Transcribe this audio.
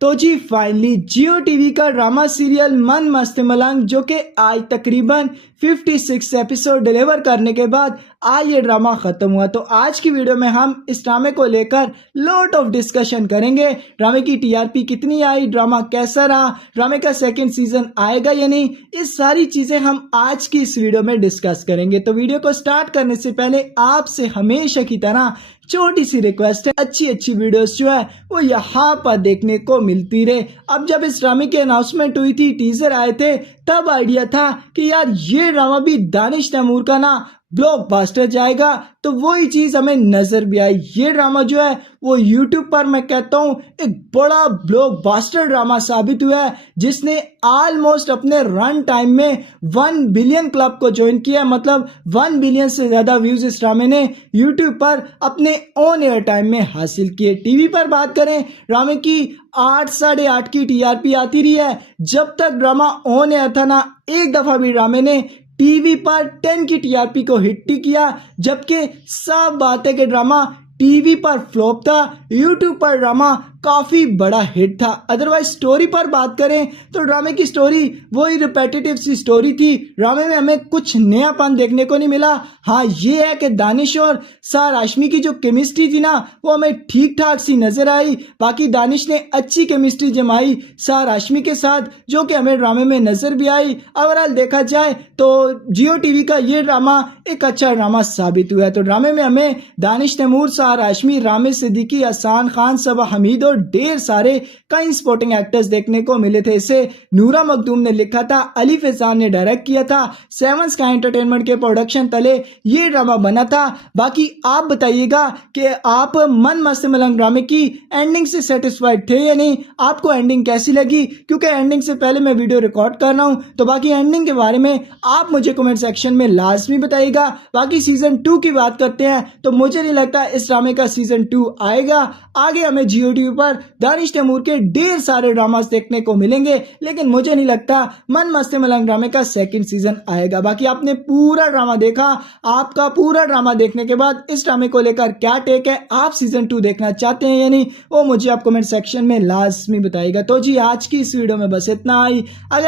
तो जी फाइनली जियो टीवी का drama serial मन मस्त मलंग जो कि आज तकरीबन 56 एपिसोड डिलीवर करने के बाद आज ये ड्रामा खत्म हुआ। तो आज की वीडियो में हम इस ड्रामे को लेकर लॉट ऑफ डिस्कशन करेंगे। ड्रामे की टीआरपी कितनी आई, ड्रामा कैसा रहा, ड्रामे का सेकंड सीजन आएगा या नहीं, इस सारी चीजें हम आज की इस वीडियो में डिस्कस करेंगे। तो वीडियो को स्टार्ट करने से पहले आपसे हमेशा की तरह छोटी सी रिक्वेस्ट है, अच्छी वीडियोस जो है वो यहाँ पर देखने को मिलती रहे। अब जब इस ड्रामे की अनाउंसमेंट हुई थी, टीजर आए थे, तब आइडिया था कि यार ये ड्रामा भी दानिश तैमूर का ना ब्लॉकबस्टर जाएगा। तो वही चीज हमें नजर भी आई। ये ड्रामा जो है वो यूट्यूब पर मैं कहता हूँ एक बड़ा ब्लॉकबस्टर ड्रामा साबित हुआ है, जिसने ऑलमोस्ट अपने रन टाइम में 1 बिलियन क्लब को ज्वाइन किया। मतलब 1 बिलियन से ज्यादा व्यूज इस ड्रामे ने यूट्यूब पर अपने ऑन एयर टाइम में हासिल किए। टीवी पर बात करें, ड्रामे की 8 साढ़े 8 की टीआरपी आती रही है। जब तक ड्रामा ऑन एयर था ना, एक दफा भी ड्रामे ने टीवी पर 10 की टीआरपी को हिट ही किया। जबकि सब बात है कि ड्रामा टीवी पर फ्लॉप था, यूट्यूब पर ड्रामा काफी बड़ा हिट था। अदरवाइज स्टोरी पर बात करें तो ड्रामे की स्टोरी वही रिपीटेटिव सी स्टोरी थी। ड्रामे में हमें कुछ नयापन देखने को नहीं मिला। हाँ, ये है कि दानिश और सार हाशमी की जो केमिस्ट्री थी ना, वो हमें ठीक ठाक सी नजर आई। बाकी दानिश ने अच्छी केमिस्ट्री जमाई सार हाशमी के साथ, जो कि हमें ड्रामे में नजर भी आई। ओवरऑल देखा जाए तो जियो टीवी का ये ड्रामा एक अच्छा ड्रामा साबित हुआ है। तो ड्रामे में हमें दानिश तैमूर, सार हाशमी, रामे सिद्दीकी, हसन खान, सबा हमीद और ढेर सारे कई स्पोर्टिंग एक्टर्स देखने को मिले थे। इसे नूरा मखदूम ने लिखा था, अली फैजान ने डायरेक्ट किया था, 7 स्काई एंटरटेनमेंट के प्रोडक्शन तले ये ड्रामा बना था। बाकी आप बताइएगा कि आप मन मस्त मलंग ड्रामे की एंडिंग से सेटिस्फाइड थे या नहीं, आपको एंडिंग कैसी लगी? क्योंकि एंडिंग से पहले मैं वीडियो रिकॉर्ड कर रहा हूं, तो बाकी एंडिंग के बारे में आप मुझे कमेंट सेक्शन में लाजमी बताइएगा। बाकी सीजन 2 की बात करते हैं तो मुझे नहीं लगता इस ड्रामे का सीजन 2 आएगा। आगे हमें जियो टीवी पर दानिश तैमूर के ढेर सारे ड्रामास देखने को मिलेंगे, लेकिन मुझे नहीं लगता मन मस्त मलंग ड्रामे का सेकंड सीजन आएगा। बाकी आपने पूरा ड्रामा देखा, आपका पूरा ड्रामा देखने के बाद इस ड्रामे को लेकर क्या टेक है, आप सीजन 2 देखना चाहते हैं या नहीं, वो मुझे आप कमेंट सेक्शन में लाजमी बताइएगा। तो जी आज की इस वीडियो में बस इतना ही। अगर